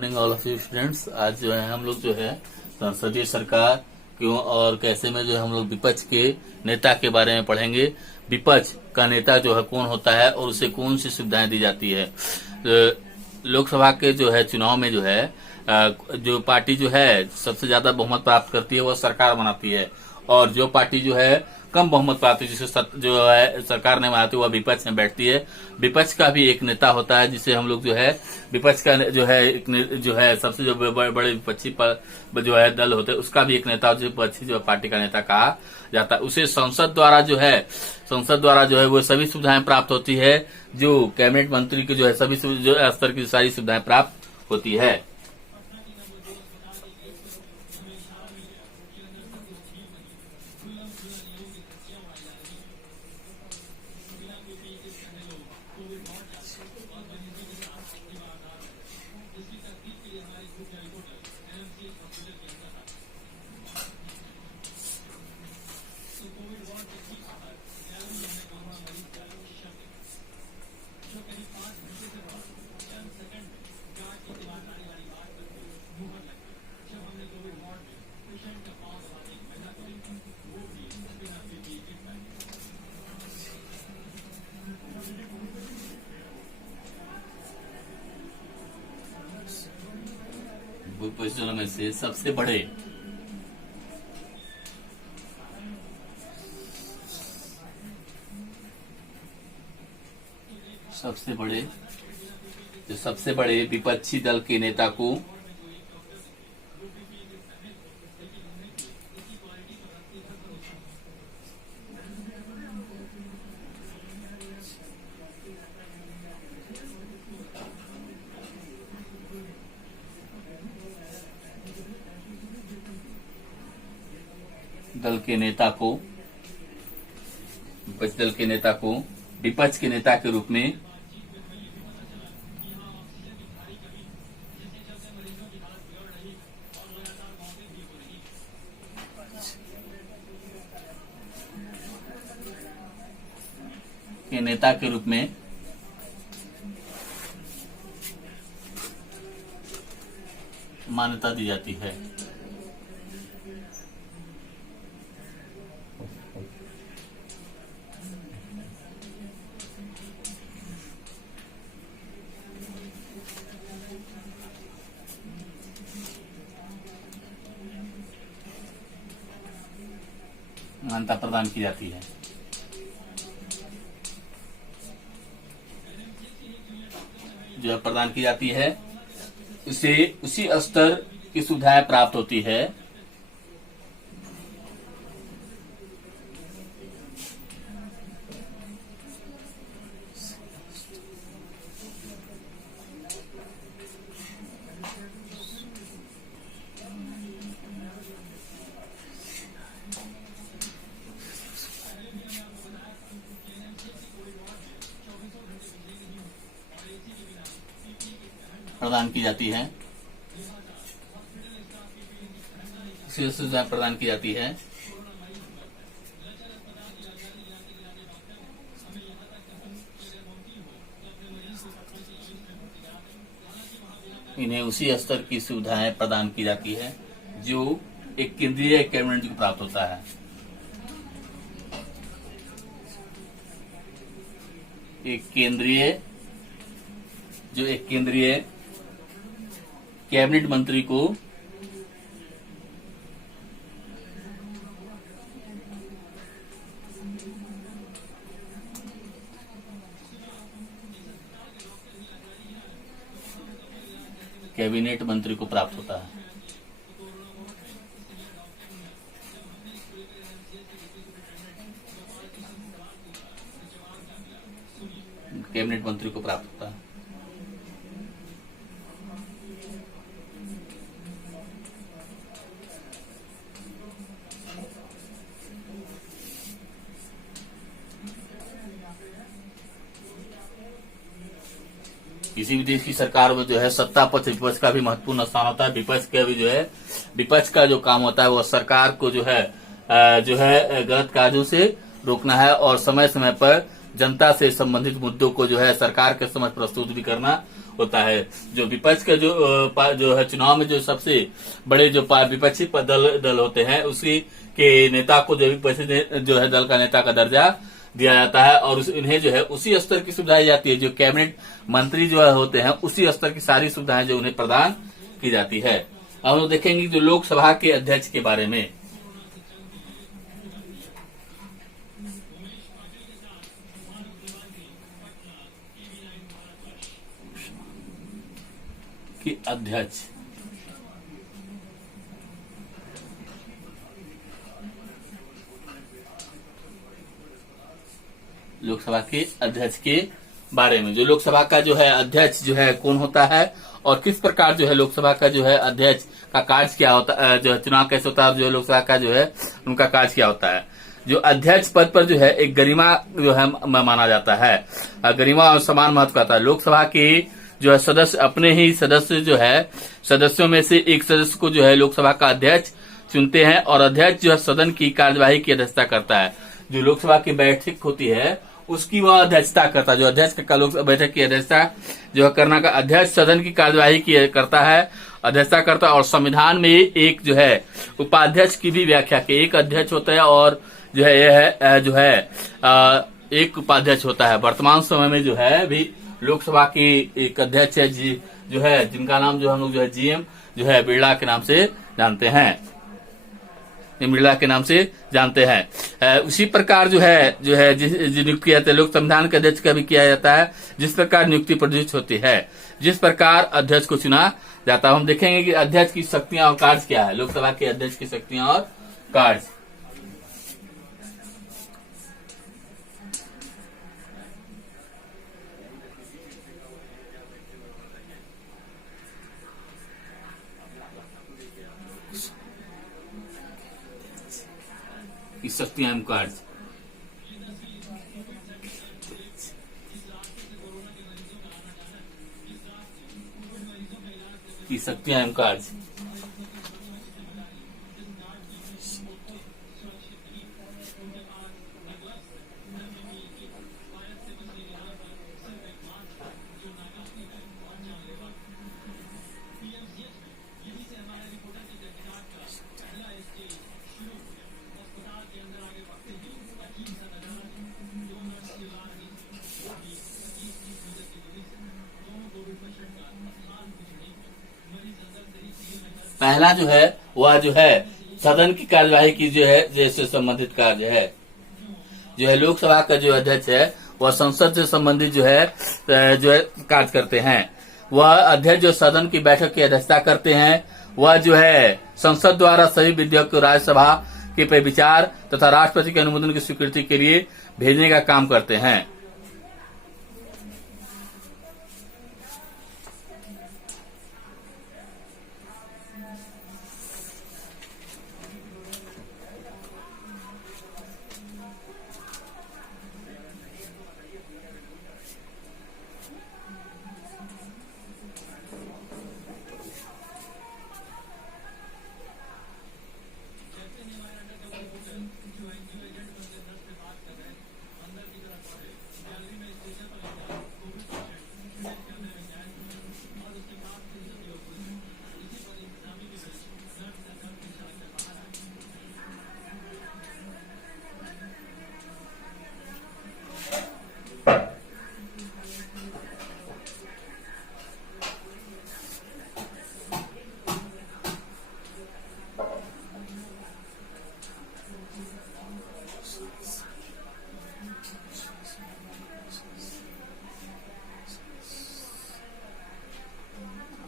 Morning all of you students. आज जो है हम लोग जो है संसदीय सरकार क्यों और कैसे में जो है हम लोग विपक्ष के नेता के बारे में पढ़ेंगे। विपक्ष का नेता जो है कौन होता है और उसे कौन सी सुविधाएं दी जाती है। लोकसभा के जो है चुनाव में जो है जो पार्टी जो है सबसे ज्यादा बहुमत प्राप्त करती है वह सरकार बनाती है, और जो पार्टी जो है कम बहुमत प्राप्त जिसे जो है सरकार नहीं बनाती वह विपक्ष में बैठती है। विपक्ष का भी एक नेता होता है जिसे हम लोग जो है विपक्ष का जो है जो है सबसे जो बड़े विपक्षी जो है दल होते हैं उसका भी एक नेता जो विपक्षी जो पार्टी का नेता कहा जाता है। उसे संसद द्वारा जो है वो सभी सुविधाएं प्राप्त होती है, जो कैबिनेट मंत्री की जो है सभी जो स्तर की सारी सुविधाएं प्राप्त होती है। पोजिशनों में से सबसे बड़े सबसे बड़े विपक्षी दल के नेता को विपक्ष दल के नेता को विपक्ष के नेता के रूप में मान्यता दी जाती है। मान्यता प्रदान की जाती है। जो प्रदान की जाती है उसे उसी स्तर की सुविधाएं प्राप्त होती है प्रदान की जाती है सुविधाएं प्रदान की जाती है। इन्हें उसी स्तर की सुविधाएं प्रदान की जाती है जो एक केंद्रीय कैबिनेट को प्राप्त होता है। एक केंद्रीय कैबिनेट मंत्री को प्राप्त होता है। कैबिनेट मंत्री को प्राप्त होता है। किसी भी देश की सरकार में जो है सत्ता पक्ष विपक्ष का भी महत्वपूर्ण स्थान होता है। विपक्ष का जो काम होता है वो सरकार को जो है गलत कार्यों से रोकना है और समय समय पर जनता से संबंधित मुद्दों को जो है सरकार के समक्ष प्रस्तुत भी करना होता है। जो विपक्ष का जो है चुनाव में जो सबसे बड़े जो विपक्षी दल होते हैं उसी के नेता को जो विपक्षी जो है दल का नेता का दर्जा दिया जाता है और इन्हें जो है उसी स्तर की सुविधाएं जाती है। जो कैबिनेट मंत्री जो है होते हैं उसी स्तर की सारी सुविधाएं जो उन्हें प्रदान की जाती है। अब हम लोग देखेंगे जो लोकसभा के अध्यक्ष के बारे में। कि अध्यक्ष लोकसभा के अध्यक्ष के बारे में। जो लोकसभा का जो है अध्यक्ष जो है कौन होता है और किस प्रकार जो है लोकसभा का जो है अध्यक्ष का कार्य क्या होता है, जो है चुनाव कैसे होता है, जो लोकसभा का जो है उनका कार्य क्या होता है। जो अध्यक्ष पद पर जो है एक गरिमा जो है माना जाता है, गरिमा और समान महत्व का था। लोकसभा के जो है सदस्य अपने ही सदस्य जो है सदस्यों में से एक सदस्य को जो है लोकसभा का अध्यक्ष चुनते हैं और अध्यक्ष जो है सदन की कार्यवाही की अध्यक्षता करता है। जो लोकसभा की बैठक होती है उसकी वह अध्यक्षता करता है। जो अध्यक्ष का लोकसभा बैठक की अध्यक्षता जो है करना का अध्यक्ष सदन की कार्यवाही की करता है, अध्यक्षता करता है। और संविधान में एक जो है उपाध्यक्ष की भी व्याख्या की, एक अध्यक्ष होता है और जो है यह है जो है एक उपाध्यक्ष होता है। वर्तमान समय में जो है भी लोकसभा की एक अध्यक्ष है जो है जिनका नाम जो हम लोग जो है जीएम जो है बिरला के नाम से जानते हैं, बिरला के नाम से जानते हैं। उसी प्रकार जो है नियुक्त किया जाता है। लोक संविधान के अध्यक्ष का भी किया जाता है। जिस प्रकार नियुक्ति प्रदर्शित होती है, जिस प्रकार अध्यक्ष को चुना जाता है। हम देखेंगे कि अध्यक्ष की शक्तियां और कार्य क्या है। लोकसभा के अध्यक्ष की शक्तियां और कार्य। की शक्तियां एवं कार्य। की शक्तियां एवं कार्य। पहला जो है वह जो है सदन की कार्यवाही की जो है जैसे संबंधित कार्य है। जो है लोकसभा का जो अध्यक्ष है वह संसद से संबंधित जो है कार्य करते हैं। वह अध्यक्ष जो सदन की बैठक की अध्यक्षता करते हैं। वह जो है संसद द्वारा सभी विधेयक को राज्यसभा के पे विचार तथा राष्ट्रपति के अनुमोदन की स्वीकृति के लिए भेजने का काम करते हैं।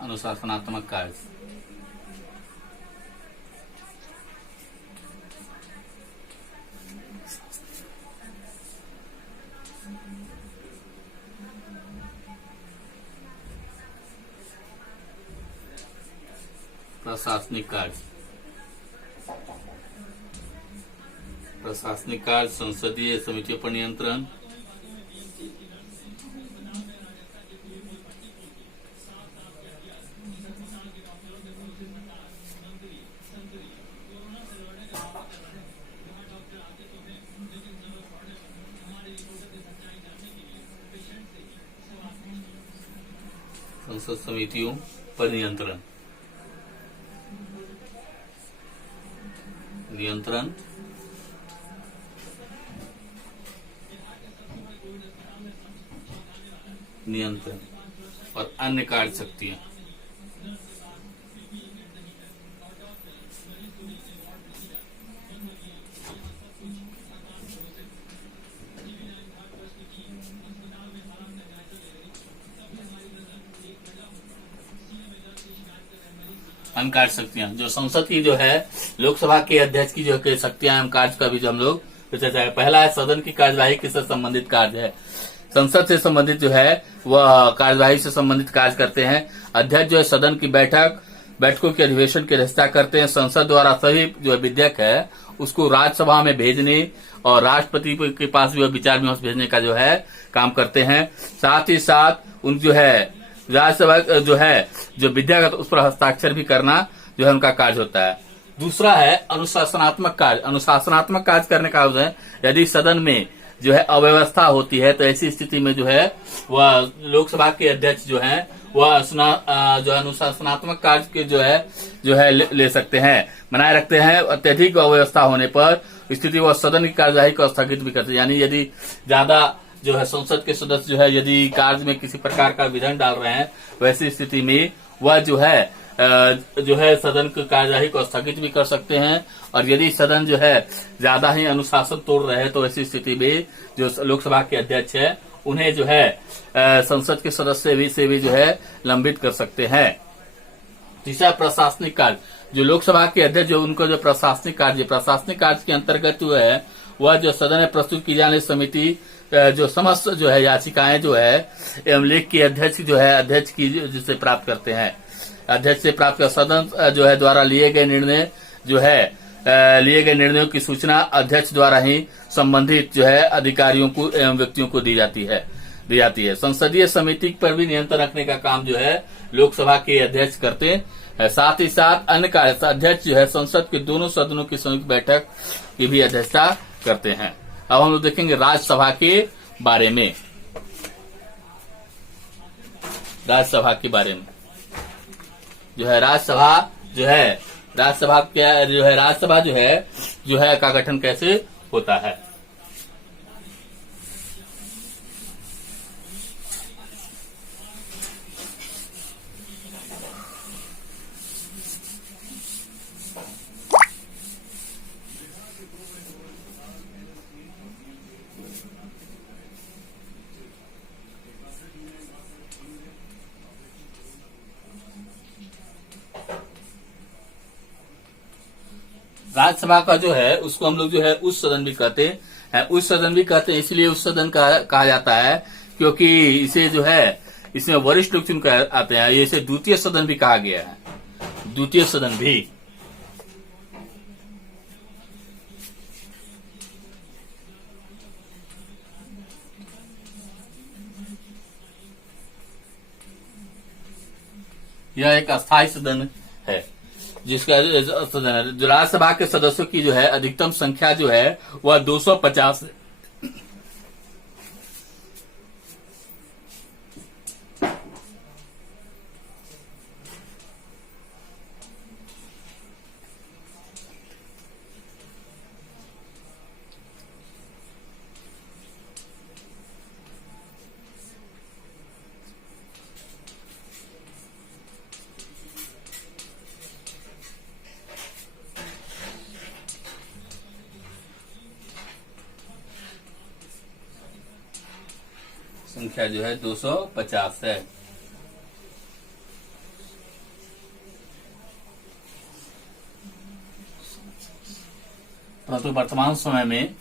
अनुशासनात्मक कार्य। प्रशासनिक कार्य। प्रशासनिक कार्य संसदीय समितियों पर नियंत्रण। संसद समितियों पर नियंत्रण नियंत्रण नियंत्रण और अन्य कार्य शक्तियां। अन्य कार्य शक्तियां जो संसद की जो है, लोकसभा के अध्यक्ष की जो है शक्तियां एवं कार्य का भी जो हम लोग चर्चा है। पहला है सदन की कार्यवाही किससे संबंधित कार्य है। संसद से संबंधित जो है वह कार्यवाही से संबंधित कार्य करते हैं। अध्यक्ष जो है सदन की बैठकों के अधिवेशन की अध्यक्षता करते हैं। संसद द्वारा सभी जो विधेयक है उसको राज्यसभा में भेजने और राष्ट्रपति के पास जो विचार विमर्श भेजने का जो है काम करते हैं। साथ ही साथ उन जो है राज्यसभा जो है जो विधेयक उस पर हस्ताक्षर भी करना जो है उनका कार्य होता है। दूसरा है अनुशासनात्मक कार्य। अनुशासनात्मक कार्य करने का जो है, यदि सदन में जो है अव्यवस्था होती है तो ऐसी स्थिति में जो है वह लोकसभा के अध्यक्ष जो है वह जो अनुशासनात्मक कार्य के जो है ले सकते हैं, बनाए रखते हैं। अत्यधिक अव्यवस्था होने पर स्थिति वह सदन की कार्यवाही को स्थगित भी करते हैं। यानी यदि ज्यादा जो है संसद के सदस्य जो है यदि कार्य में किसी प्रकार का विघन डाल रहे हैं, वैसी स्थिति में वह जो है सदन की कार्यवाही को स्थगित भी कर सकते हैं। और यदि सदन जो है ज्यादा ही अनुशासन तोड़ रहे हैं तो ऐसी स्थिति में जो लोकसभा के अध्यक्ष है उन्हें जो है संसद के सदस्य से भी जो है लंबित कर सकते हैं। तीसरा प्रशासनिक कार्य। जो लोकसभा के अध्यक्ष जो उनको जो प्रशासनिक कार्य के अंतर्गत जो है वह जो सदन में प्रस्तुत की जाने समिति जो समस्त जो है याचिकाएं जो है एवं लेख की अध्यक्ष जो है अध्यक्ष की जिसे प्राप्त करते हैं। अध्यक्ष से प्राप्त कर सदन जो है द्वारा लिए गए निर्णयों की सूचना अध्यक्ष द्वारा ही संबंधित जो है अधिकारियों को एवं व्यक्तियों को दी जाती है। संसदीय समिति पर भी नियंत्रण रखने का काम जो है लोकसभा के अध्यक्ष करते हैं। साथ ही साथ अन्य कार्य अध्यक्ष जो है संसद के दोनों सदनों की संयुक्त बैठक की भी अध्यक्षता करते हैं। अब हम लोग देखेंगे राज्यसभा के बारे में। राज्यसभा के बारे में जो है राज्यसभा जो है का गठन कैसे होता है। राज्यसभा का जो है उसको हम लोग जो है उच्च सदन भी कहते हैं। उच्च सदन भी कहते हैं इसलिए उच्च सदन कहा जाता है क्योंकि इसे जो है इसमें वरिष्ठ लोग चुनकर आते हैं। इसे द्वितीय सदन भी कहा गया है। द्वितीय सदन भी यह एक अस्थायी सदन है जिसका जो राज्यसभा के सदस्यों की जो है अधिकतम संख्या जो है वह 250 है। संख्या जो है 250 है। परंतु वर्तमान समय में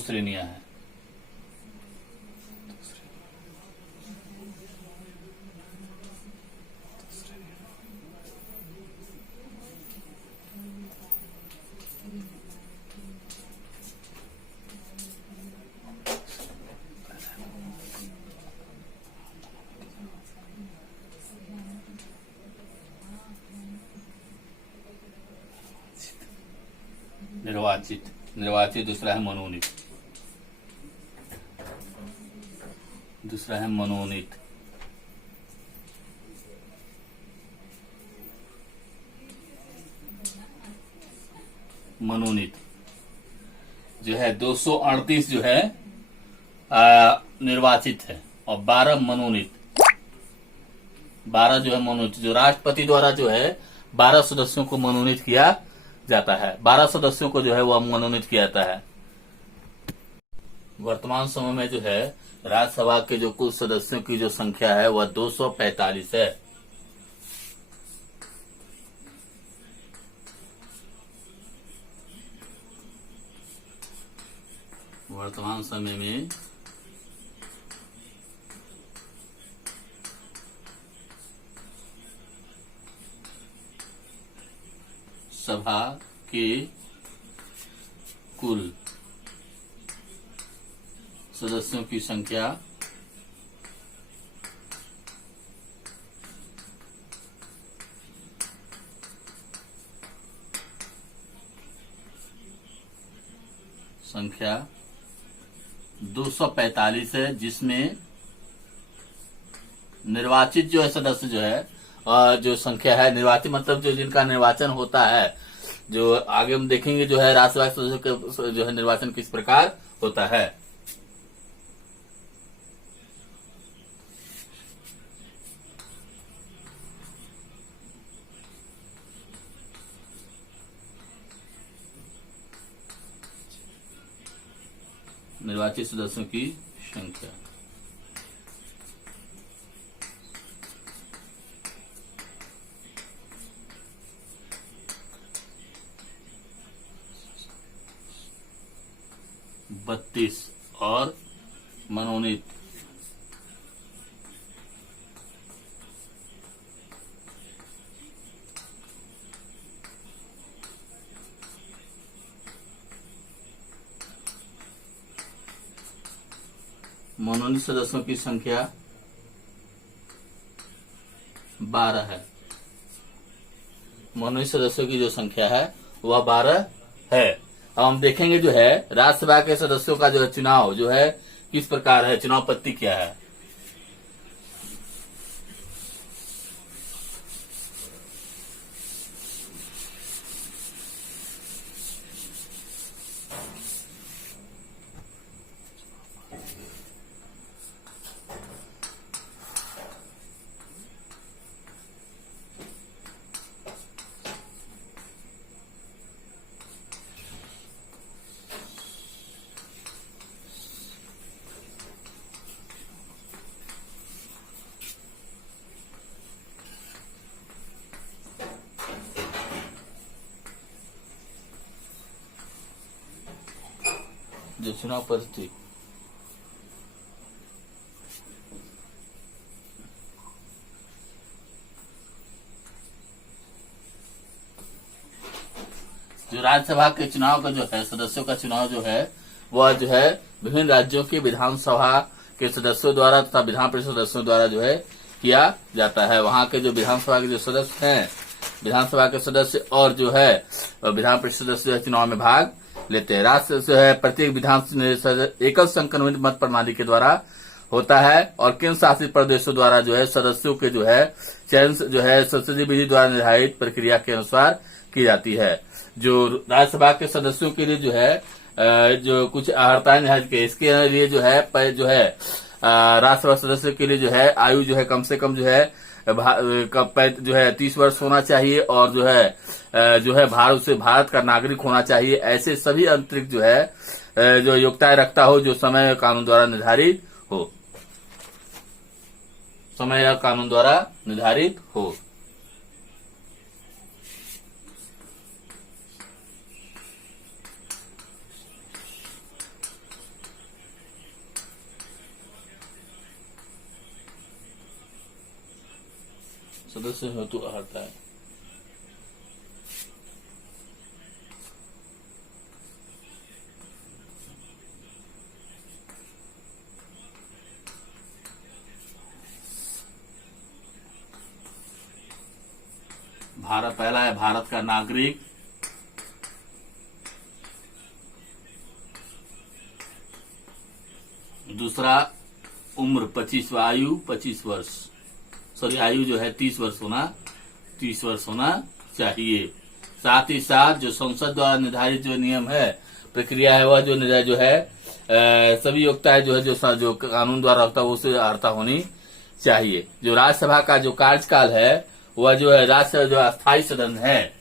श्रेणियां हैं। निर्वाचित, निर्वाचित दूसरा है मनोनीत, दूसरा है मनोनीत। मनोनीत जो है 238 जो है निर्वाचित है और 12 मनोनीत, 12 जो है मनोनीत। जो राष्ट्रपति द्वारा जो है 12 सदस्यों को मनोनीत किया जाता है, 12 सदस्यों को जो है वह मनोनीत किया जाता है। वर्तमान समय में जो है राज्यसभा के जो कुल सदस्यों की जो संख्या है वह 245 है। वर्तमान समय में सभा के कुल सदस्यों की संख्या 245 है, जिसमें निर्वाचित जो है सदस्य जो है जो संख्या है, निर्वाचित मतलब जो जिनका निर्वाचन होता है, जो आगे हम देखेंगे जो है राज्यसभा सदस्यों के जो है निर्वाचन किस प्रकार होता है। निर्वाचित सदस्यों की संख्या बत्तीस और मनोनीत मनोनीत सदस्यों की संख्या 12 है। मनोनीत सदस्यों की जो संख्या है वह 12 है। अब हम देखेंगे जो है राज्यसभा के सदस्यों का जो है चुनाव जो है किस प्रकार है, चुनाव पद्धति क्या है। जो चुनाव पद्धति जो राज्यसभा के चुनाव का जो है सदस्यों का चुनाव जो है वह जो है विभिन्न राज्यों के विधानसभा के सदस्यों द्वारा तथा विधान परिषद सदस्यों द्वारा जो है किया जाता है। वहां के जो विधानसभा के जो सदस्य हैं, विधानसभा के सदस्य और जो है विधान परिषद सदस्य चुनाव में भाग लेते हैं। राष्ट्र जो है प्रत्येक विधान एकल संक्रमित मत प्रणाली के द्वारा होता है और केंद्र शासित प्रदेशों द्वारा जो है सदस्यों के जो है चयन जो है संसदीय विधि द्वारा निर्धारित प्रक्रिया के अनुसार की जाती है। जो राज्यसभा के सदस्यों के लिए जो है जो कुछ अर्हताएं निर्धारित की, इसके लिए जो है राज्यसभा सदस्य के लिए जो है आयु जो है कम से कम जो है 30 वर्ष होना चाहिए और जो है भारत का नागरिक होना चाहिए। ऐसे सभी अंतरिक्त जो है जो योग्यताएं रखता हो, जो समय कानून द्वारा निर्धारित हो, समय या कानून द्वारा निर्धारित हो। सदस्य हेतु अर्हता है। भारत पहला है भारत का नागरिक, दूसरा उम्र 25 आयु 25 वर्ष, सॉरी आयु जो है 30 वर्ष होना चाहिए। साथ ही साथ जो संसद द्वारा निर्धारित जो नियम है, प्रक्रिया है, वह जो है सभी योग्यताएं जो है जो कानून द्वारा होता है उसे अर्हता होनी चाहिए। जो राज्यसभा का जो कार्यकाल है वह जो है राज्यसभा जो अस्थायी सदन है,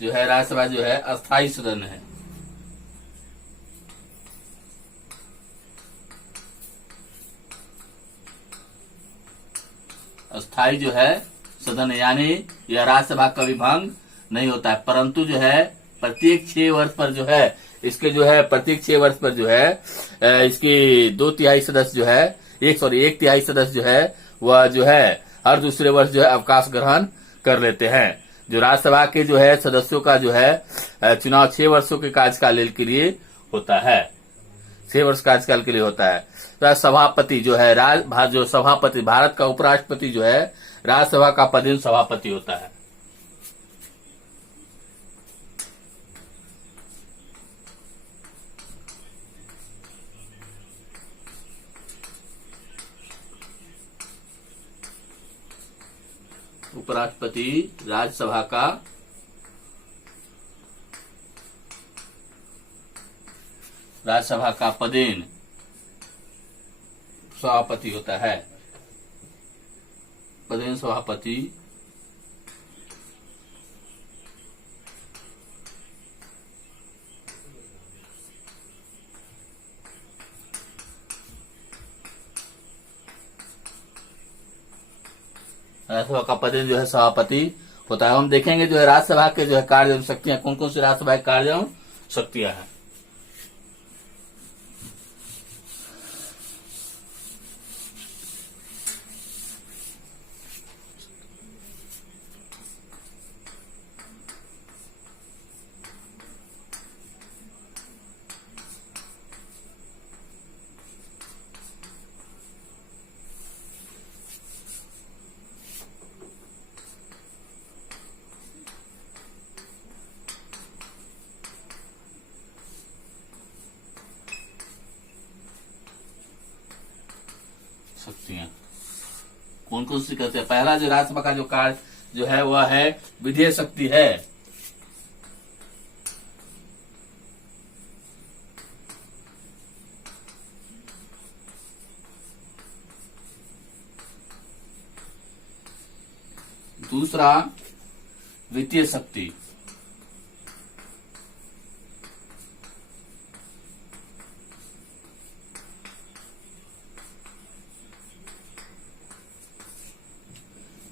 जो है राज्यसभा जो है अस्थायी सदन है। अस्थायी जो है सदन यानी यह राज्यसभा कभी भंग नहीं होता है, परंतु जो है प्रत्येक 6 वर्ष पर जो है इसके जो है प्रत्येक 6 वर्ष पर जो है इसकी 2 तिहाई सदस्य जो है 1 तिहाई सदस्य जो है वह जो है हर दूसरे वर्ष जो है अवकाश ग्रहण कर लेते हैं। जो राज्यसभा के जो है सदस्यों का जो है चुनाव 6 वर्षों के कार्यकाल के लिए होता है, 6 वर्ष कार्यकाल के लिए होता है। तो सभापति जो है जो सभापति भारत का उपराष्ट्रपति जो है राज्यसभा का पदेन सभापति होता है। उपराष्ट्रपति राज्यसभा का पदेन सभापति होता है। पदेन सभापति राज्यसभा का पदेन जो है सभापति होता है। हम देखेंगे जो है राज्यसभा के जो है कार्य शक्तियां कौन कौन सी राज्यसभा की कार्य शक्तियां हैं। शक्तियां कौन कौन सी करते हैं। पहला जो राज्यसभा का जो कार्य जो है वह है विधेय शक्ति है। दूसरा वित्तीय शक्ति,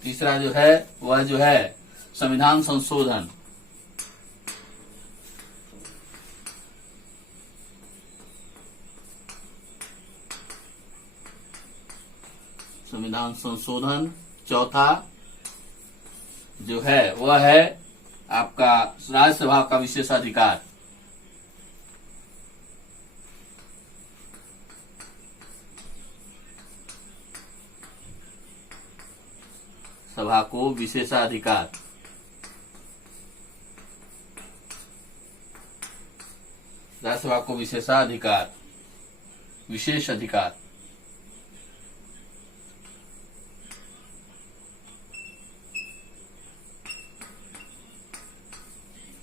तीसरा जो है वह जो है संविधान संशोधन, संविधान संशोधन। चौथा जो है वह है आपका राज्यसभा का विशेषाधिकार, सभा को विशेषाधिकार। राज्यसभा को विशेषाधिकार, विशेष अधिकार।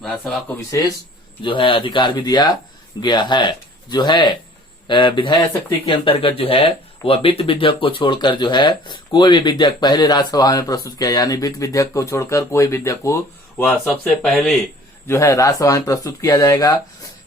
राज्यसभा को विशेष जो है अधिकार भी दिया गया है। जो है विधायक शक्ति के अंतर्गत जो है वह वित्त विधेयक को छोड़कर जो है कोई भी विधेयक पहले राज्यसभा में प्रस्तुत किया, यानी वित्त विधेयक को छोड़कर कोई विधेयक को वह सबसे पहले जो है राज्यसभा में प्रस्तुत किया जाएगा।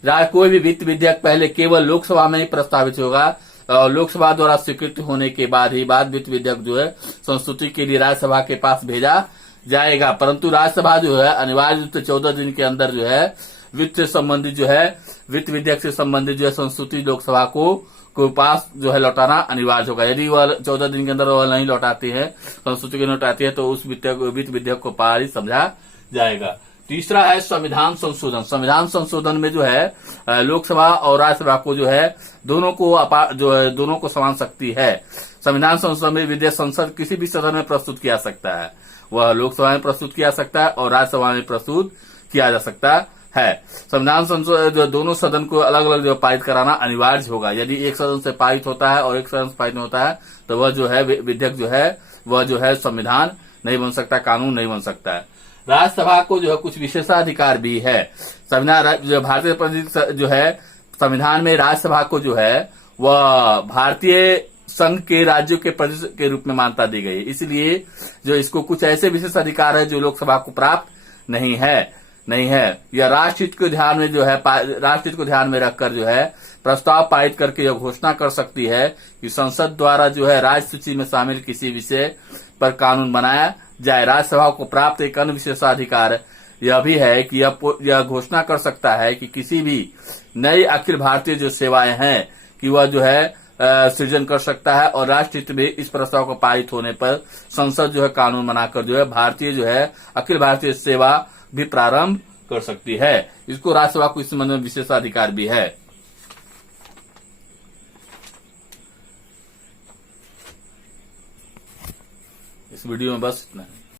कोई भी वित्त विधेयक पहले केवल लोकसभा में ही प्रस्तावित होगा लोकसभा द्वारा स्वीकृत होने के बाद ही वित्त विधेयक जो है संस्तुति के लिए राज्यसभा के पास भेजा जाएगा। परंतु राज्यसभा जो है अनिवार्य रूप से 14 दिन के अंदर जो है वित्त से संबंधित जो है वित्त विधेयक से संबंधित जो है संस्तुति लोकसभा को पास जो है लौटाना अनिवार्य होगा। यदि वह 14 दिन के अंदर वह नहीं लौटाते हैं, संस्तुति को लौटाती है, तो उस वित्त विधेयक को पारित समझा जाएगा। तीसरा है संविधान संशोधन। संविधान संशोधन में जो है लोकसभा और राज्यसभा को जो है दोनों को समान शक्ति है। संविधान संशोधन में विधेयक संसद किसी भी सदन में प्रस्तुत किया सकता है, वह लोकसभा में प्रस्तुत किया सकता है और राज्यसभा में प्रस्तुत किया जा सकता है। संविधान संशोधन दोनों सदन को अलग अलग जो पारित कराना अनिवार्य होगा। यदि एक सदन से पारित होता है और एक सदन से पारित नहीं होता है, तो वह जो है विधेयक जो है संविधान नहीं बन सकता, कानून नहीं बन सकता है। राज्यसभा को जो है कुछ विशेषाधिकार भी है। संविधान जो भारतीय प्रतिनिधि जो है संविधान में राज्यसभा को जो है वह भारतीय संघ के राज्यों के प्रतिनिधि के रूप में मान्यता दी गई, इसलिए जो इसको कुछ ऐसे विशेष अधिकार है जो लोकसभा को प्राप्त नहीं है। यह राष्ट्रहित को ध्यान में रखकर जो है प्रस्ताव पारित करके यह घोषणा कर सकती है कि संसद द्वारा जो है राज्य सूची में शामिल किसी विषय पर कानून बनाया जाए। राज्यसभा को प्राप्त एक अन्य विशेषाधिकार यह भी है कि यह घोषणा कर सकता है कि किसी भी नई अखिल भारतीय जो सेवाएं हैं कि वह जो है सृजन कर सकता है, और राष्ट्रहित में इस प्रस्ताव को पारित होने पर संसद जो है कानून बनाकर जो है भारतीय जो है अखिल भारतीय सेवा भी प्रारंभ कर सकती है। इसको राज्यसभा को इस संबंध में विशेषाधिकार भी है। इस वीडियो में बस इतना है।